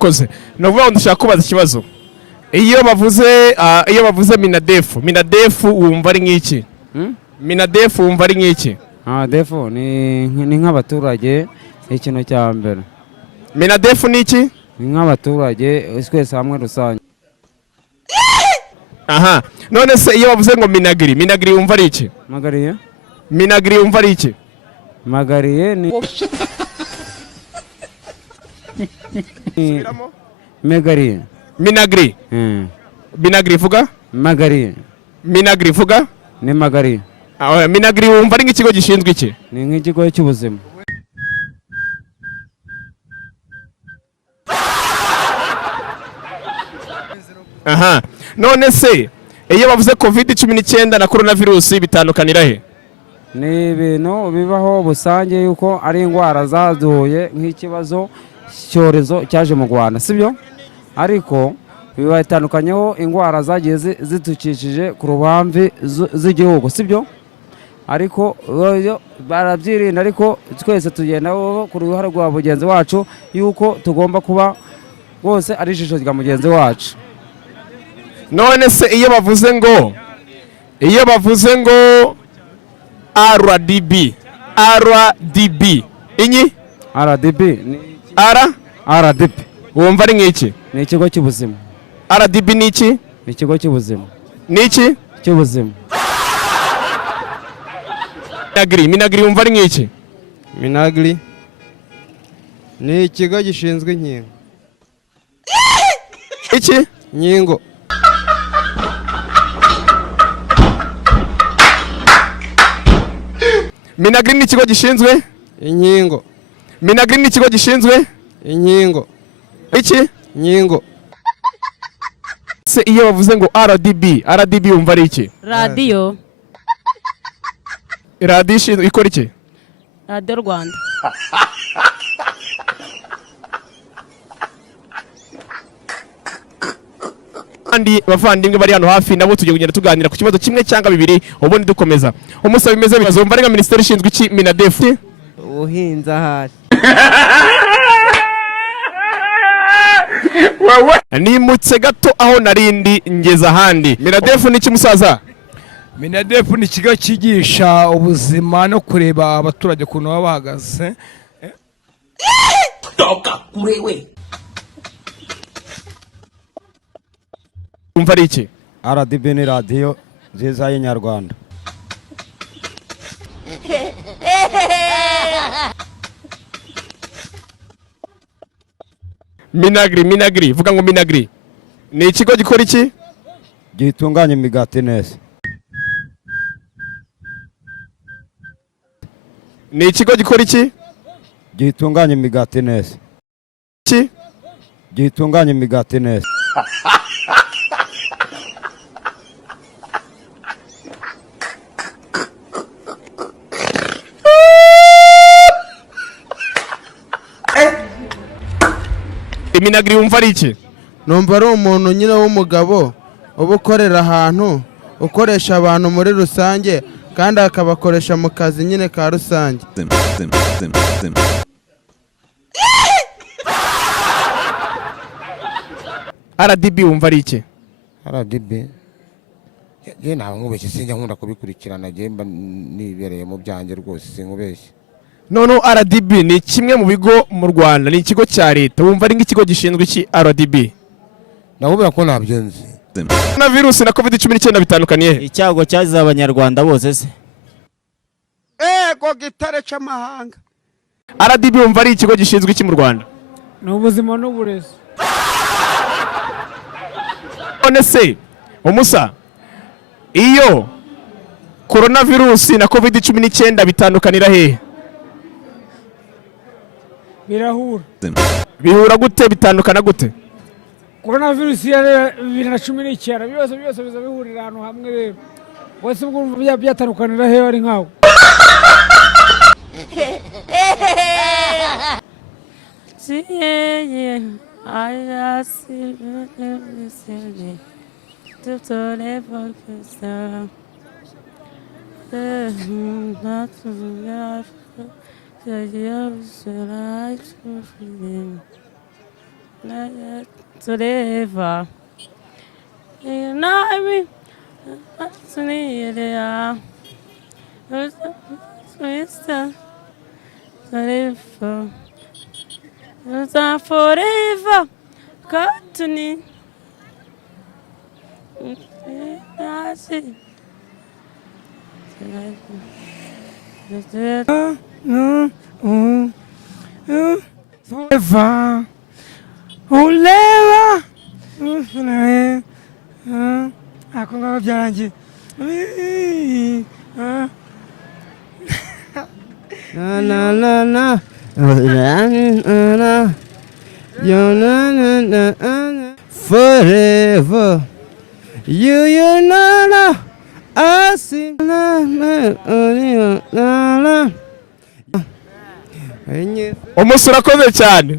koze navuga ngo ndashaka kubaza ikibazo iyo bavuze minadefu wumva ari nk'iki minadefu wumva ari nk'iki defu ni nk'abaturage ikintu cya mbere minadefu ni iki ni nk'abaturage twese hamwe rusange aha none se iyo bavuze ngo minagiri wumva ari iki minagiri wumva ari iki magariye ni Megari. Minagri. Minagri vuga? Magari. Minagri vuga? Ni magari. Minagri wumva ari nk'ikigo gishinzwe iki? Ni nk'ikigo cy'ubuzima. Aha. None se iyo bavuze COVID-19 na coronavirus bitandukanira he? Ni ibintu bibaho busange yuko ari indwara zaduye nk'ikibazo cyorezo cyaje mu Rwanda sibyo ariko bibatandukanyeho indwara zagiye zitukishije ku rubamvi z'igihugu sibyo ariko barabyirinda ariko twese tugenda ku ruhare rwa mugenzi wacu yuko tugomba kuba bose ari ijisho rya mugenzi wacu. None se iyo bavuze ngo RDB inyi RDB RDB wumva ari nk'iki? Ni ikigo cy'ubuzima. RDB ni iki? Ni ikigo cy'ubuzima. Ni iki? Cy'ubuzima. Minagri wumva ari nk'iki? Minagri ni ikigo gishinzwe inkingo. Iki? Inkingo. Minagri ni ikigo gishinzwe inkingo. Minagri ni ikigo gishinzwe inkingo. Iki? Inkingo. Se iyo bavuze ngo RDB wumva ari iki? Radio. Radio ikora iki? Radio Rwanda. Andi bavandimwe bari hano hafi nabo tugiye kugenda tuganira ku kibazo kimwe cyangwa bibiri ubundi dukomeza. Umusaba bimeze bizomba ari nka ministeri ishinzwe iki minadefu? Ubuhinzi ahari. Nimutse gato aho narindi ngeza ahandi. Minadefu ni iki musaza? Minadefu ni ikigo cyigisha ubuzima no kureba abaturage ukuntu baba bahagaze. Toka kurewe. Umva ari iki? RDB ni radio nziza y'Inyarwanda. Minagri vuga ngo Minagri ni ikigo gikora iki? Gitunganya imigati neza. Ni ikigo gikora iki? Gitunganya imigati neza. Iki? Gitunganya imigati neza. Minagri wumva ari iki? Numva ari umuntu nyine w'umugabo uba ukorera ahantu ukoresha abantu muri rusange kandi akabakoresha mu kazi nyine ka rusange. RDB wumva ari iki? RDB ye nawe nkubeshye sinjya nkunda kubikurikirana je mba nibereye mu byanjye rwose sinkubeshye. None RDB ni kimwe mu bigo mu Rwanda, ni ikigo cya leta. Wumva ari nk'ikigo gishinzwe iki RDB? Ndabubira ko nabyenze. Na virus na COVID-19 bitandukaniye he? Icyago cyazize abanyarwanda bose se. Ko gitare cy'amahanga. RDB wumva ari ikigo gishinzwe iki mu Rwanda? Ni ubuzima n'uburezi. None se umusa iyo coronavirus na COVID-19 bitandukanira he? Birahura. Bihura gute bitandukana gute? Coronavirus ya 2019 byose biza bihurira ahantu hamwe rero. Wese ubwo byatandukanira he ari nkawo. Forever. You know me. Forever. Katuni. Forever. Uleva. Ako ngaba byarangiye. Na na na na. Na. Yo na na na. Forever. You na na. I see na na. umusore akoze cyane